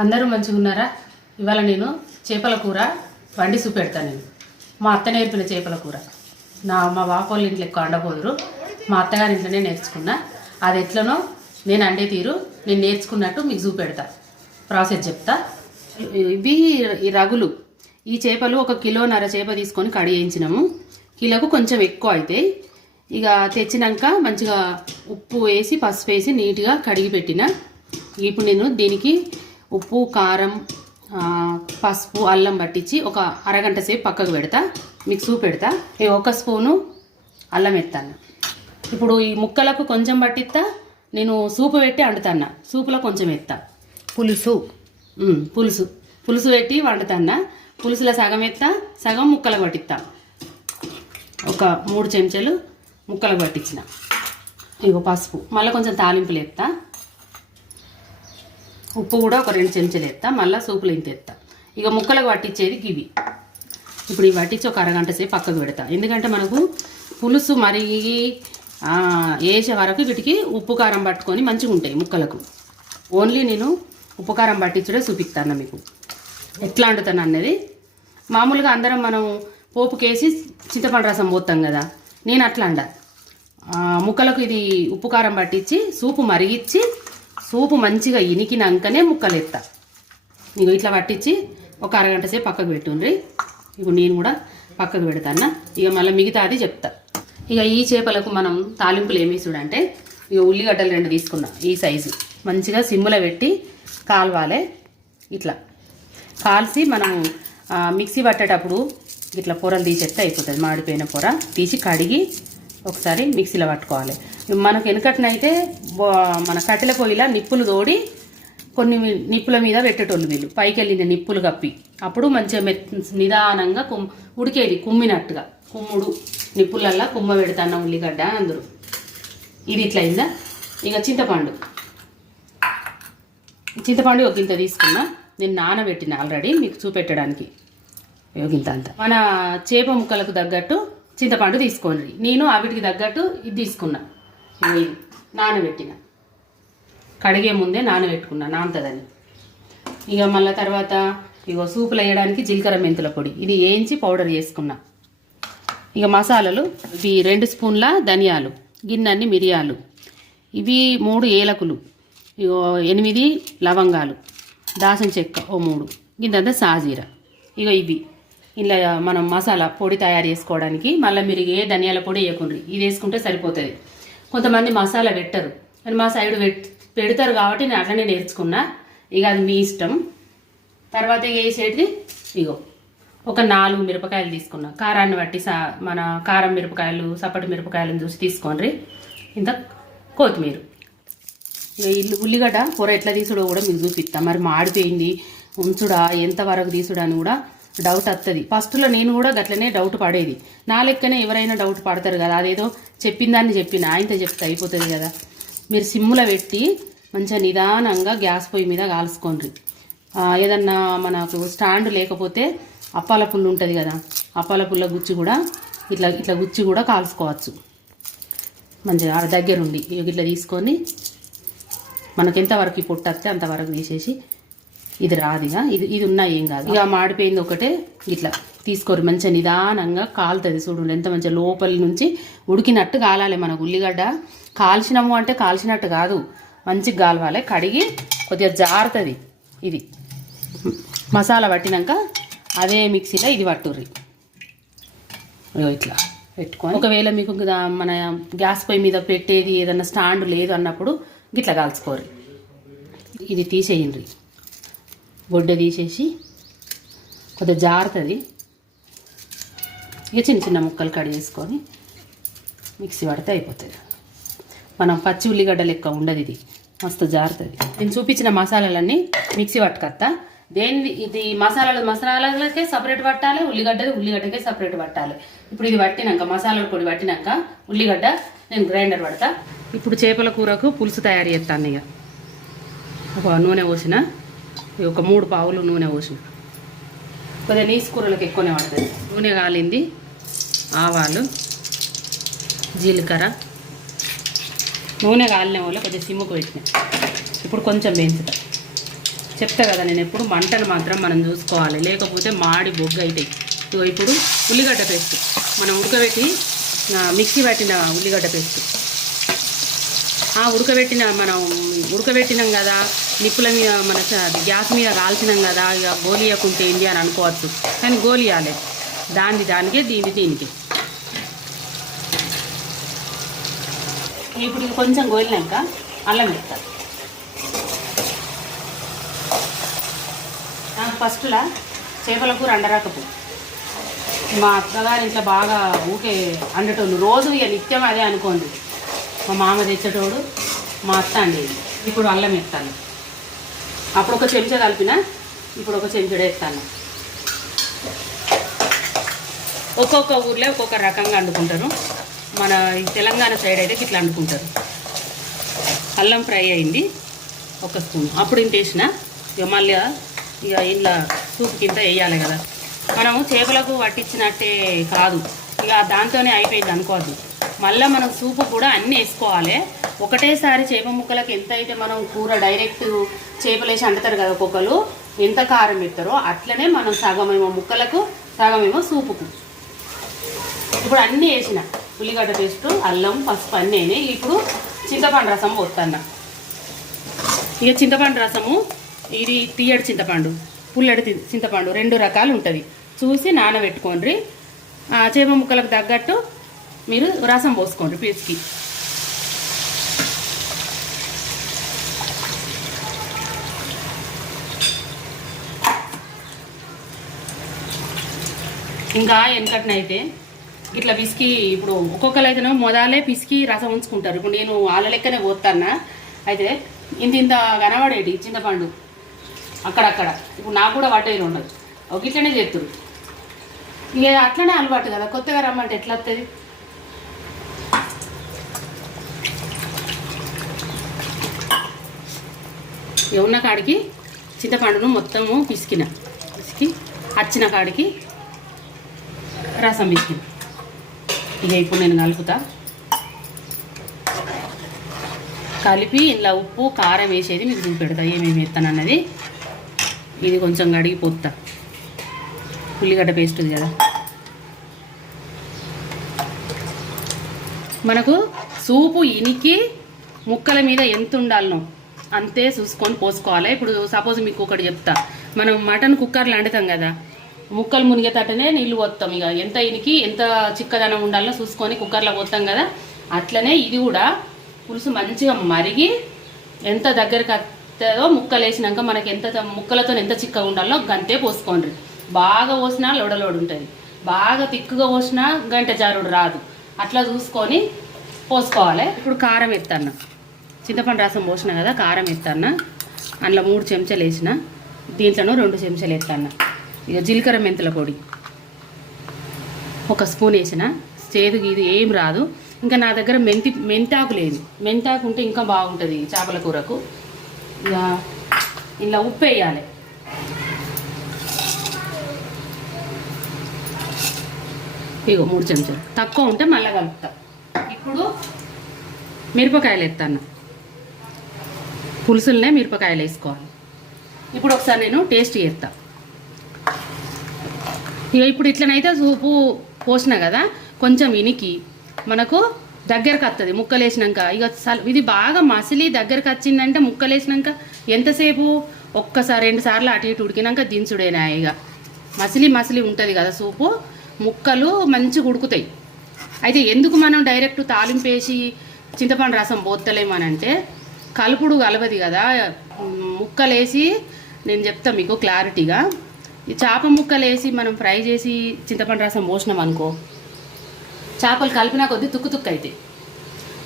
అందరూ మంచిగా ఉన్నారా? ఇవాళ నేను చేపల కూర వండి చూపెడతాను. నేను మా అత్త నేర్పిన చేపల కూర. మా వాపోళ్ళ ఇంట్లో ఎక్కువ వండబోదురు, మా అత్తగారి ఇంట్లోనే నేర్చుకున్నా. అది ఎట్లనో నేను అండే తీరు నేను నేర్చుకున్నట్టు మీకు చూపెడతా, ప్రాసెస్ చెప్తా. ఇవి ఈ రగులు. ఈ చేపలు 1.5 కిలో చేప తీసుకొని కడిగించినాము. కిలోకు కొంచెం ఎక్కువ అవుతాయి. ఇక తెచ్చినాక మంచిగా ఉప్పు వేసి పసుపు వేసి నీట్గా కడిగి పెట్టిన. ఇప్పుడు నేను దీనికి ఉప్పు కారం పసుపు అల్లం పట్టించి ఒక అరగంట సేపు పక్కకు పెడతా, మీకు చూపెడతా. 1 స్పూను అల్లం ఎత్తాను. ఇప్పుడు ఈ ముక్కలకు కొంచెం పట్టిస్తా. నేను సూపు పెట్టి వండుతాను. సూపులో కొంచెం ఎత్తా. పులుసు పులుసు పెట్టి వండుతాను. పులుసులో సగం ఎత్తా, సగం ముక్కలకు పట్టిస్తా. ఒక 3 చెంచాలు ముక్కలకు పట్టించిన. ఇగో పసుపు, మళ్ళీ కొంచెం తాలింపులు ఎత్తా. ఉప్పు కూడా ఒక 2 చెంచాలు ఎత్తా. మళ్ళీ సూపులు ఇంత ఎత్తా. ఇక ముక్కలకు పట్టించేది ఇవి. ఇప్పుడు ఇవి పట్టించి ఒక అరగంట సేపు పక్కకు పెడతా. ఎందుకంటే మనకు పులుసు మరిగి వేసే వరకు వీటికి ఉప్పు కారం పట్టుకొని మంచిగా ఉంటాయి ముక్కలకు. ఓన్లీ నేను ఉప్పు కారం పట్టించడే చూపిస్తాను మీకు ఎట్లా వండుతాను అన్నది. మామూలుగా అందరం మనం పోపుకేసి చింతపండు రసం పోతాం కదా, నేను అట్లా అండ ముక్కలకు ఇది ఉప్పు కారం పట్టించి సూపు మరిగించి సూపు మంచిగా ఇనికినాకనే ముక్కలు ఎత్తా. ఇక ఇట్లా పట్టించి ఒక అరగంట సేపు పక్కకు పెట్టుండ్రి. ఇప్పుడు నేను కూడా పక్కకు పెడతాను. ఇక మళ్ళీ మిగతాది చెప్తా. ఇక ఈ చేపలకు మనం తాలింపులు ఏమి చూడంటే, ఇక ఉల్లిగడ్డలు 2 తీసుకున్నా. ఈ సైజు మంచిగా సిమ్ములో పెట్టి కాల్వాలి. ఇట్లా కాల్చి మనం మిక్సీ పట్టేటప్పుడు ఇట్లా పొరలు తీసేస్తే అయిపోతుంది. మాడిపోయిన పొర తీసి కడిగి ఒకసారి మిక్సీలో పట్టుకోవాలి. మనకు వెనకట్నైతే మన కట్టెల పొయ్యిలా నిప్పులు తోడి కొన్ని నిప్పుల మీద పెట్టేటోళ్ళు వీళ్ళు, పైకి వెళ్ళిన నిప్పులు కప్పి. అప్పుడు మంచిగా నిదానంగా ఉడికేది కుమ్మినట్టుగా. కుమ్ముడు నిప్పులల్లా కుమ్మ పెడతాను ఉల్లిగడ్డ అందరూ. ఇది ఇట్లా అయిందా. ఇక చింతపండు ఒక ఇంత తీసుకున్నా. నేను నానబెట్టిన ఆల్రెడీ మీకు చూపెట్టడానికి. యోగింత అంత మన చేప ముక్కలకు తగ్గట్టు చింతపండు తీసుకోండి. నేను వాటికి తగ్గట్టు ఇది తీసుకున్నా. ఇది నానబెట్టిన, కడిగే ముందే నానబెట్టుకున్నా నానుతుందని. ఇక మళ్ళీ తర్వాత ఇగో సూపులు వేయడానికి జీలకర్ర మెంతుల పొడి ఇది వేయించి పౌడర్ చేసుకున్నా. ఇక మసాలాలు ఇవి 2 స్పూన్ల ధనియాలు, గిన్నెన్ని మిరియాలు, ఇవి 3 ఏలకులు, ఇగో 8 లవంగాలు, దాసం చెక్క ఓ 3, గింతంతా సాజీర. ఇక ఇవి ఇలా మనం మసాలా పొడి తయారు చేసుకోవడానికి. మళ్ళీ మీరు ఏ ధనియాల పొడి వేయకుండ్రి, ఇది వేసుకుంటే సరిపోతుంది. కొంతమంది మసాలా పెట్టరు, కానీ మా సైడ్ పెడతారు కాబట్టి నేను అట్లనే నేర్చుకున్నా. ఇక అది మీ ఇష్టం. తర్వాత వేసేది ఇగో ఒక 4 మిరపకాయలు తీసుకున్నా. కారాన్ని బట్టి మన కారం మిరపకాయలు సపటి మిరపకాయలను చూసి తీసుకోండి. ఇంత కొత్తిమీర. ఇక ఉల్లిగడ్డ కూర ఎట్లా తీసుడో కూడా మీకు చూపిస్తాను. మరి మాడిపోయింది ఉంచుడా ఎంతవరకు తీసుడా అని కూడా డౌట్ వస్తుంది. ఫస్ట్లో నేను కూడా గట్లనే డౌట్ పడేది. నా లెక్కనే ఎవరైనా డౌట్ పడతారు కదా. అదేదో చెప్పిందాన్ని చెప్పిన ఆయనతో చెప్తే అయిపోతుంది కదా. మీరు సిమ్ములో పెట్టి మంచిగా నిదానంగా గ్యాస్ పొయ్యి మీద కాల్చుకోండి. ఏదన్నా మనకు స్టాండ్ లేకపోతే అప్పాల పుల్లు ఉంటుంది కదా, అప్పాల పుల్ల గుచ్చి కూడా ఇట్లా గుచ్చి కూడా కాల్చుకోవచ్చు. మంచిగా దగ్గరుండి ఇట్లా తీసుకొని మనకు ఎంతవరకు పొట్టస్తే అంతవరకు తీసేసి, ఇది రాదిగా ఇది ఉన్నా ఏం కాదు. ఇక మాడిపోయింది ఒకటే ఇట్లా తీసుకోరు. మంచిగా నిదానంగా కాలుతుంది. చూడండి ఎంత మంచిగా లోపలి నుంచి ఉడికినట్టు కాలాలి. మనకు ఉల్లిగడ్డ కాల్చినాము అంటే కాల్చినట్టు కాదు, మంచిగా కాలవాలి. కడిగి కొద్దిగా జారుతుంది. ఇది మసాలా పట్టినాక అదే మిక్సీలో ఇది పట్టుర్రి. ఇట్లా పెట్టుకొని ఒకవేళ మీకు మన గ్యాస్ పొయ్యి మీద పెట్టేది ఏదన్నా స్టాండ్ లేదు అన్నప్పుడు గిట్లా కాల్చుకోరు. ఇది తీసేయండి. బొడ్డ తీసేసి కొద్దిగా జారుతుంది. ఇక చిన్న ముక్కలు కట్ చేసుకొని మిక్సీ పడితే అయిపోతుంది. మనం పచ్చి ఉల్లిగడ్డ లెక్క ఉండదు, ఇది మస్తు జారుతుంది. నేను చూపించిన మసాలాలన్నీ మిక్సీ పట్టుకొస్తా. ఇది మసాలాలకే సపరేట్ పట్టాలి, ఉల్లిగడ్డకే సపరేట్ పట్టాలి. ఇప్పుడు ఇది పట్టినాక మసాలా పొడి పట్టినాక ఉల్లిగడ్డ నేను గ్రైండర్ పడతా. ఇప్పుడు చేపల కూరకు పులుసు తయారు చేస్తాను. ఇక ఒక నూనె పోసిన, ఒక 3 పావులు నూనె పోసిన. కొద్దిగా నీసు కూరలకు ఎక్కువనే పడుతుంది. నూనె కాలింది. ఆవాలు, జీలకర్ర, నూనె కాలిన వాళ్ళు కొద్దిగా సిమ్ముకు పెట్టిన. ఇప్పుడు కొంచెం వేయించుతా. చెప్తా కదా నేను ఎప్పుడు మంటను మాత్రం మనం చూసుకోవాలి, లేకపోతే మాడి బొగ్గు అవుతాయి. ఇప్పుడు ఉల్లిగడ్డ పేస్ట్ మనం ఉడకబెట్టి మిక్సీ పట్టిన ఉల్లిగడ్డ పేస్ట్, మనం ఉడకబెట్టినాం కదా, నిప్పుల మీద మన గ్యాస్ మీద కాల్చినాం కదా, ఇక గోలియకుంటే ఏంటి అని అనుకోవచ్చు, కానీ గోలియాలి దానికే దీనికి. ఇప్పుడు ఇది కొంచెం గోలినాక అల్లం వేస్తారు. నాకు ఫస్ట్లా చేపల కూర అండరాకపో, మా అత్తగారు ఇంట్లో బాగా ఊకే అండేటోళ్ళు, రోజు ఇక నిత్యం అదే అనుకోండి. మా మామ తెచ్చేటోడు, మా అత్త అండేది. ఇప్పుడు అల్లం వేస్తాను. అప్పుడు ఒక చెంచా కలిపిన, ఇప్పుడు ఒక చెంచాడు వేస్తాను. ఒక్కొక్క ఊర్లో ఒక్కొక్క రకంగా వండుకుంటారు. మన తెలంగాణ సైడ్ అయితే ఇట్లా వండుకుంటారు. అల్లం ఫ్రై అయింది, ఒక స్పూన్. అప్పుడు ఇంత వేసిన, ఇక మళ్ళీ ఇక ఇంట్లో సూప్ కింద వేయాలి కదా. మనము చేపలకు పట్టించినట్టే కాదు, ఇక దాంతోనే అయిపోయింది అనుకోవద్దు. మళ్ళీ మనం సూపు కూడా అన్నీ వేసుకోవాలి. ఒకటేసారి చేప ముక్కలకు ఎంత అయితే మనం కూర డైరెక్ట్ చేపలేసి అంటుతారు కదా ఒక్కొక్కరు, ఎంత కారం పెడతారో అట్లనే మనం సగమేమో ముక్కలకు, సగమేమో సూపుకు. ఇప్పుడు అన్నీ వేసిన, ఉల్లిగడ్డ పేస్టు, అల్లం, పసుపు అన్నీ అయినాయి. ఇప్పుడు చింతపండు రసం పోస్తాను. ఇక చింతపండు రసము ఇది తీయడి చింతపండు, పుల్లడి చింతపండు 2 రకాలు ఉంటుంది. చూసి నానబెట్టుకోండి. చేప ముక్కలకు తగ్గట్టు మీరు రసం పోసుకోండి పిసికి. ఇంకా వెనకటినైతే ఇట్లా పిసికి, ఇప్పుడు ఒక్కొక్కరు అయితేనో మొదలే పిసికి రసం ఉంచుకుంటారు. ఇప్పుడు నేను వాళ్ళ లెక్కనే పోతానా, అయితే ఇంత కనబడేటి చింతపండు అక్కడక్కడ. ఇప్పుడు నాకు కూడా పట్టేది ఉండదు, ఒక ఇట్లనే చేస్తారు. ఇక అట్లనే అలవాటు కదా, కొత్తగా రమ్మంటే ఎట్లా వస్తుంది. ఉన్న కాడికి చింతపండును మొత్తము పిసికి వచ్చిన కాడికి రసం పిసికిన. ఇక ఇప్పుడు నేను కలుపుతా. కలిపి ఇలా ఉప్పు కారం వేసేది మీకు చూపెడతా ఏమేమి వేస్తాను అన్నది. ఇది కొంచెం కడిగిపోతా, ఉల్లిగడ్డ పేస్ట్ ఉంది కదా. మనకు సూపు ఇనికి ముక్కల మీద ఎంత ఉండాలనో అంతే చూసుకొని పోసుకోవాలి. ఇప్పుడు సపోజ్ మీకు ఒకటి చెప్తా, మనం మటన్ కుక్కర్లో వండుతాం కదా, ముక్కలు మునిగేటట్టునే నీళ్ళు పోస్తాం. ఇక ఎంత ఇనికి ఎంత చిక్కదనం ఉండాలో చూసుకొని కుక్కర్లో పోతాం కదా, అట్లనే ఇది కూడా పులుసు మంచిగా మరిగి ఎంత దగ్గరికి వస్తుందో ముక్కలు వేసినాక మనకి ఎంత ముక్కలతో ఎంత చిక్కగా ఉండాలో గంతే పోసుకోండి. బాగా పోసినా లోడలోడు ఉంటుంది, బాగా తిక్కుగా పోసినా గంట జారుడు రాదు. అట్లా చూసుకొని పోసుకోవాలి. ఇప్పుడు కారం ఎత్తాను, చింతపండు రసం పోసిన కదా, కారం ఎత్తాను. అందులో 3 చెంచాలు వేసిన, దీంట్లోనూ 2 చెంచాలు ఎత్తాను. ఇక జీలకర్ర మెంతుల పొడి 1 స్పూన్ వేసిన, చేదుకి ఇది ఏం రాదు. ఇంకా నా దగ్గర మెంతాకు లేదు, మెంతాకు ఉంటే ఇంకా బాగుంటుంది చేపల కూరకు. ఇక ఇలా ఉప్పు వేయాలి. ఇగో 3 చెంచాలు, తక్కువ ఉంటే మళ్ళీ కలుపుతా. ఇప్పుడు మిరపకాయలు ఎత్తాను, పులుసులనే మిరపకాయలు వేసుకోవాలి. ఇప్పుడు ఒకసారి నేను టేస్ట్ చేస్తా. ఇక ఇప్పుడు ఇట్లనైతే సూపు పోసిన కదా, కొంచెం ఇనికి మనకు దగ్గరకు వస్తుంది ముక్కలు వేసినాక. ఇక ఇది బాగా మసిలి దగ్గరకు వచ్చిందంటే ముక్కలు వేసినాక ఎంతసేపు, ఒక్కసారి 2 సార్లు అటు ఇటు ఉడికినాక దించుడేనా. ఇక మసిలి ఉంటుంది కదా సూపు, ముక్కలు మంచిగా ఉడుకుతాయి. అయితే ఎందుకు మనం డైరెక్ట్ తాలింపు వేసి చింతపండు రసం పోతలేమనంటే, కలుపుడు కలవది కదా, ముక్కలు వేసి నేను చెప్తా మీకు క్లారిటీగా. ఈ చేప ముక్కలు వేసి మనం ఫ్రై చేసి చింతపండు రసం పోసినాం అనుకో, చేపలు కలిపినా కొద్దీ తుక్కు అయితే.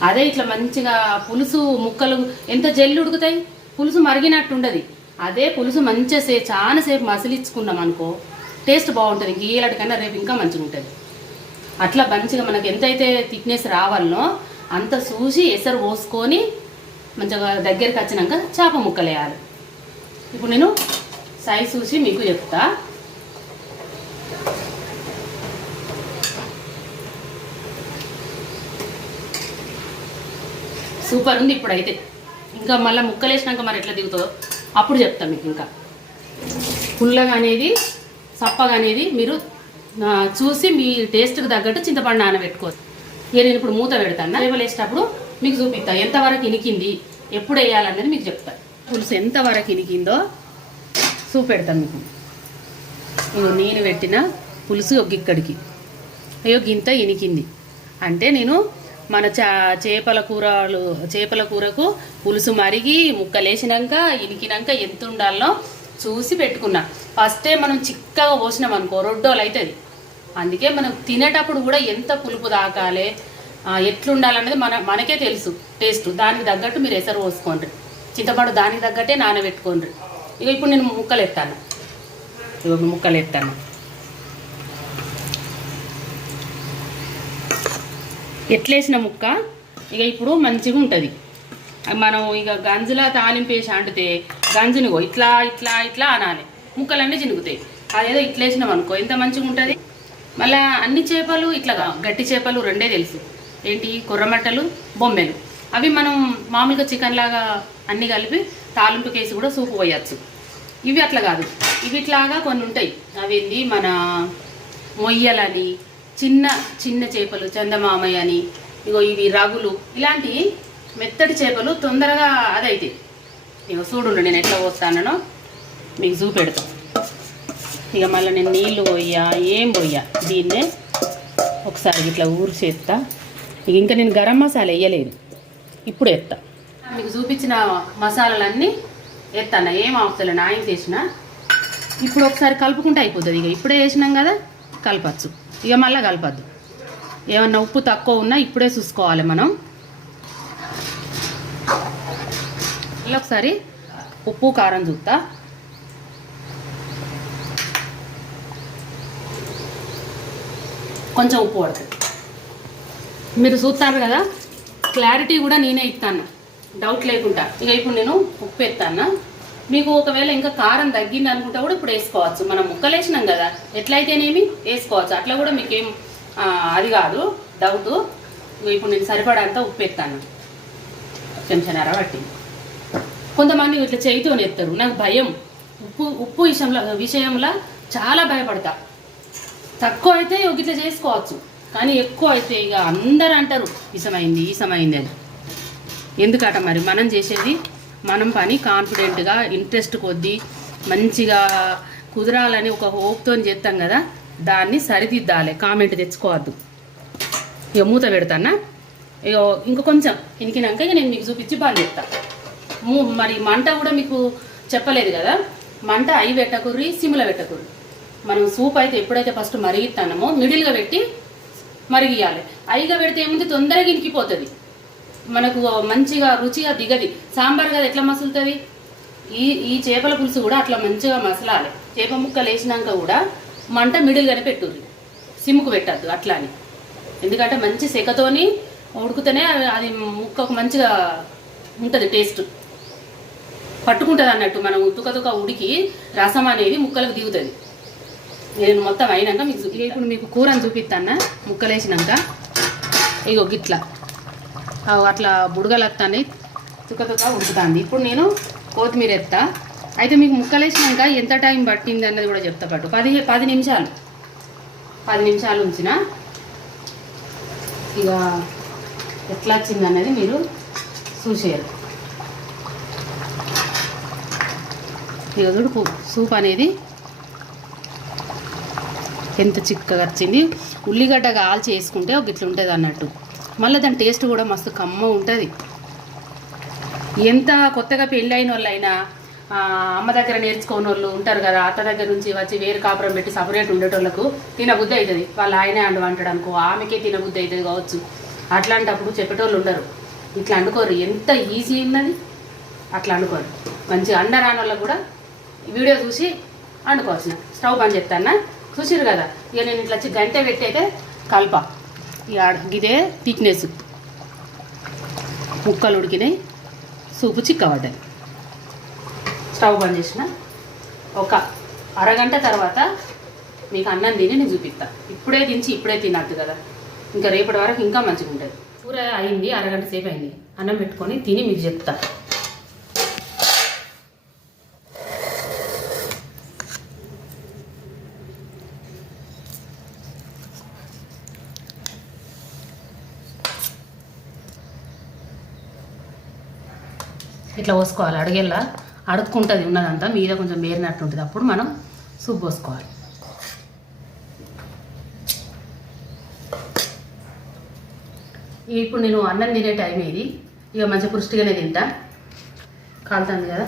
అదే ఇట్లా మంచిగా పులుసు ముక్కలు ఎంత జల్లి ఉడుకుతాయి, పులుసు మరిగినట్టు ఉండదు. అదే పులుసు మంచిగా చాలా సేపు మసిలించుకున్నాం అనుకో, టేస్ట్ బాగుంటుంది. గీలటి కన్నా రేపు ఇంకా మంచిగా ఉంటుంది. అట్లా మంచిగా మనకు ఎంతైతే థిక్నెస్ రావాలనో అంత చూసి ఎసరు పోసుకొని మంచిగా దగ్గరికి వచ్చినాక చేప ముక్కలు వేయాలి. ఇప్పుడు నేను సైజ్ చూసి మీకు చెప్తా. సూపర్ ఉంది ఇప్పుడైతే. ఇంకా మళ్ళీ ముక్కలు వేసినాక మరి ఎట్లా దిగుతుందో అప్పుడు చెప్తాను మీకు. ఇంకా పుల్లగా అనేది సప్పగా అనేది మీరు చూసి మీ టేస్ట్కి తగ్గట్టు చింతపండు నానబెట్టుకోవచ్చు. నేను ఇప్పుడు మూత పెడతాను. చేపలు వేసేటప్పుడు మీకు చూపిస్తాను ఎంతవరకు ఇనికింది, ఎప్పుడు వేయాలనేది మీకు చెప్తాను. పులుసు ఎంతవరకు ఇనికిందో చూపెడతాను మీకు. ఇగో నేను పెట్టిన పులుసు ఇక్కడికి అయ్యో గింత ఇనికింది అంటే నేను మన చేపల కూరకు పులుసు మరిగి ముక్కలేసినాక ఇనికినాక ఎంత ఉండాలో చూసి పెట్టుకున్నా. ఫస్టే మనం చిక్కగా పోసినాం అనుకో రొడ్డోలు అవుతుంది. అందుకే మనం తినేటప్పుడు కూడా ఎంత పులుపు తాకాలి, ఎట్లుండాలనేది మనకే తెలుసు టేస్ట్. దానికి తగ్గట్టు మీరు ఎసరు పోసుకోండి, చింతపండు దానికి తగ్గట్టే నానబెట్టుకోండి. ఇక ఇప్పుడు నేను ముక్కలు ఎత్తాను. ఎట్లేసిన ముక్క ఇక ఇప్పుడు మంచిగా ఉంటుంది. మనం ఇక గంజులా తాలింపు వేసి అంటితే గంజునిగో ఇట్లా ఇట్లా ఇట్లా అనాలి, ముక్కలన్నీ చినుగుతాయి. అదేదో ఇట్లేసినాం అనుకో ఎంత మంచిగా ఉంటుంది. మళ్ళీ అన్ని చేపలు ఇట్లా గట్టి చేపలు రెండే తెలుసు, ఏంటి కొర్రమట్టలు, బొమ్మెలు. అవి మనం మామూలుగా చికెన్ లాగా అన్నీ కలిపి తాలింపు కేసి కూడా సూపు పోయచ్చు. ఇవి అట్లా కాదు, ఇవి ఇట్లాగా కొన్ని ఉంటాయి. అవి ఏంది మన మొయ్యలని, చిన్న చిన్న చేపలు చందమామయ్య అని, ఇగో ఇవి రగులు, ఇలాంటి మెత్తటి చేపలు తొందరగా అదైతే. ఇక చూడండి నేను ఎట్లా పోస్తానో మీకు చూపెడతాను. ఇక మళ్ళీ నేను నీళ్ళు పోయ్యా ఏం పోయ్యా, దీన్నే ఒకసారి ఇట్లా ఊరిసేస్తా. ఇక ఇంకా నేను గరం మసాలా వేయలేదు, ఇప్పుడు ఎత్తా. మీకు చూపించిన మసాలాలన్నీ ఎత్తాను, ఏం అవసరం ఆయన చేసిన. ఇప్పుడు ఒకసారి కలుపుకుంటే అయిపోతుంది. ఇక ఇప్పుడే వేసినాం కదా కలపచ్చు, ఇక మళ్ళీ కలపద్దు. ఏమన్నా ఉప్పు తక్కువ ఉన్నా ఇప్పుడే చూసుకోవాలి మనం. మళ్ళీ ఒకసారి ఉప్పు కారం చూస్తా. కొంచెం ఉప్పు పడుతుంది. మీరు చూస్తారు కదా క్లారిటీ కూడా నేనే ఇస్తాను డౌట్ లేకుండా. ఇక ఇప్పుడు నేను ఉప్పు ఎత్తాను. మీకు ఒకవేళ ఇంకా కారం తగ్గింది అనుకుంటా కూడా ఇప్పుడు వేసుకోవచ్చు. మనం ముక్కలు వేసినాం కదా ఎట్లయితేనేమి వేసుకోవచ్చు, అట్లా కూడా మీకేం అది కాదు డౌట్. ఇప్పుడు నేను సరిపడంతా ఉప్పు ఎత్తాను, చెంచనర బట్టి. కొంతమంది ఇట్లా చేయితోనే ఎత్తారు, నాకు భయం. ఉప్పు విషయంలో చాలా భయపడతా. తక్కువ అయితే ఇట్లా చేసుకోవచ్చు, కానీ ఎక్కువ అయితే ఇక అందరూ అంటారు ఈసమైంది అని. ఎందుకట మరి మనం చేసేది మనం పని కాన్ఫిడెంట్గా ఇంట్రెస్ట్ కొద్దీ మంచిగా కుదరాలని ఒక హోప్తో చేస్తాం కదా, దాన్ని సరిదిద్దాలి, కామెంట్ తెచ్చుకోవద్దు. ఇక మూత పెడతానా. ఇక ఇంక కొంచెం ఇనికినాక ఇక నేను మీకు చూపించి బాగా చెప్తాను. మరి మంట కూడా మీకు చెప్పలేదు కదా, మంట అయి పెట్టకూర్రి, సిమ్లో పెట్టకూర్రి. మనం సూప్ అయితే ఎప్పుడైతే ఫస్ట్ మరిగిస్తామో మిడిల్గా పెట్టి మరిగియాలి. అయిగా పెడితే ఏముంది తొందరగా ఇనికిపోతుంది, మనకు మంచిగా రుచిగా దిగది. సాంబార్ కదా ఎట్లా మసులుతుంది, ఈ చేపల పులుసు కూడా అట్లా మంచిగా మసలాలి. చేప ముక్కలు వేసినాక కూడా మంట మిడిల్గానే పెట్టుర్రి, సిమ్కు పెట్టద్దు అట్లా అని. ఎందుకంటే మంచి సెకతోని ఉడుకుతూనే అది ముక్కకు మంచిగా ఉంటుంది, టేస్ట్ పట్టుకుంటుంది అన్నట్టు. మనం తుక ఉడికి రసం అనేది ముక్కలకు దిగుతుంది. నేను మొత్తం అయినాక మీకు ఇప్పుడు మీకు కూరని చూపిస్తాను. ముక్కలు వేసినాక ఇగో గిట్లా అట్లా బుడగలు వస్తాయి, తుక ఉడుకుతుంది. ఇప్పుడు నేను కొత్తిమీర ఎత్తా. అయితే మీకు ముక్కలు వేసినాక ఎంత టైం పట్టింది అన్నది కూడా చెప్తా. పట్టు 10 నిమిషాలు ఉంచిన ఇక ఎట్లా వచ్చింది అనేది మీరు చూసేయాలి. ఇక చూడు సూప్ అనేది ఎంత చిక్కగా వచ్చింది. ఉల్లిగడ్డ కాల్చి వేసుకుంటే ఒక ఇట్లా ఉంటుంది అన్నట్టు. మళ్ళీ దాని టేస్ట్ కూడా మస్తు కమ్మ ఉంటుంది. ఎంత కొత్తగా పెళ్ళైన వాళ్ళైనా అమ్మ దగ్గర నేర్చుకోని వాళ్ళు ఉంటారు కదా, అత్త దగ్గర నుంచి వచ్చి వేరు కాపురం పెట్టి సపరేట్ ఉండేటోళ్ళకు తినబుద్ధి అవుతుంది. వాళ్ళు ఆయనే అంటాడు అనుకో, ఆమెకే తినబుద్ధి అవుతుంది కావచ్చు. అట్లాంటప్పుడు చెప్పేటోళ్ళు ఉండరు. ఇట్లా అనుకోరు, ఎంత ఈజీ ఉన్నది అట్లా అనుకోరు. మంచిగా అండరాని వాళ్ళకు కూడా వీడియో చూసి వండుకోవచ్చు. స్టవ్ బంద్ చేస్తాను, చూసిరు కదా. ఇక నేను ఇట్లా గంట పెట్టి అయితే కలప. ఇక ఇదే థిక్నెస్, ముక్కలు ఉడికినాయి, సూపు చిక్కబడ్డాయి. స్టవ్ బంద్ చేసిన ఒక అరగంట తర్వాత మీకు అన్నం తిని నేను చూపిస్తాను. ఇప్పుడే దించి ఇప్పుడే తినద్దు కదా, ఇంకా రేపటి వరకు ఇంకా మంచిగా ఉంటుంది. కూర అయింది, అరగంట సేపు అయింది. అన్నం పెట్టుకొని తిని మీకు చెప్తా. ఇట్లా పోసుకోవాలి. అడిగేలా అడుక్కుంటుంది ఉన్నదంతా, మీద కొంచెం మేరినట్టు ఉంటుంది. అప్పుడు మనం సూప్ పోసుకోవాలి. ఇప్పుడు నేను అన్నం తినే టైం ఇది. ఇక మంచి పుష్టిగానే తింటా. కాలుతుంది కదా.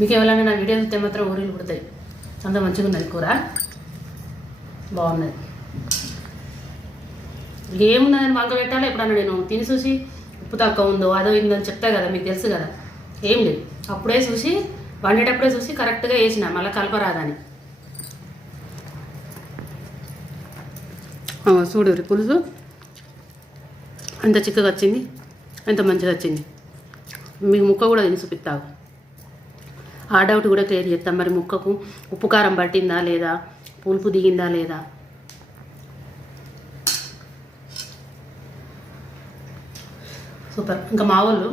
మీకు ఎవరైనా నా వీడియో చూస్తే మాత్రం ఊరిలు పుడతాయి. అంత మంచిగా ఉన్నది కూర, బాగున్నది. ఏమున్నదని వంక పెట్టాలి. ఎప్పుడన్నా నేను తిని చూసి ఉప్పు తక్కువ ఉందో అదో ఇందని చెప్తా కదా, మీకు తెలుసు కదా. ఏం లేదు, అప్పుడే చూసి వండేటప్పుడే చూసి కరెక్ట్గా వేసిన, మళ్ళీ కలపరాదని. చూడు పులుసు ఎంత చిక్కగా వచ్చింది, ఎంత మంచిగా వచ్చింది. మీకు ముక్క కూడా తిని చూపిస్తావు. ఆ డౌట్ కూడా క్లియర్ చేస్తాం. మరి ముక్కకు ఉప్పు కారం పట్టిందా లేదా, పులుపు దిగిందా లేదా. సూపర్. ఇంకా మా వాళ్ళు,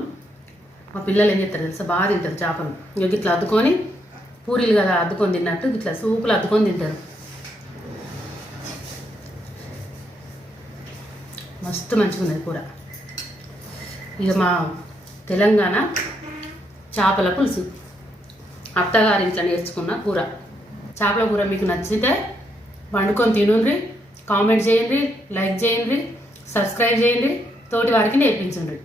మా పిల్లలు ఏం చేస్తారు తెలుసా, బాగా తింటారు చేపలు. ఇక ఇట్లా అద్దుకొని, పూరీలు కదా అద్దుకొని తిన్నట్టు ఇట్లా సూపులు అద్దుకొని తింటారు. మస్తు మంచిగా ఉన్నది కూర. ఇక మా తెలంగాణ చేపల పులుసు అత్తగారి ఇంట్లో నేర్చుకున్న కూర. చేపల కూర మీకు నచ్చితే వండుకొని తినండి, కామెంట్ చేయండి, లైక్ చేయండి, సబ్స్క్రైబ్ చేయండి, తోటి వారికి నేర్పించండి.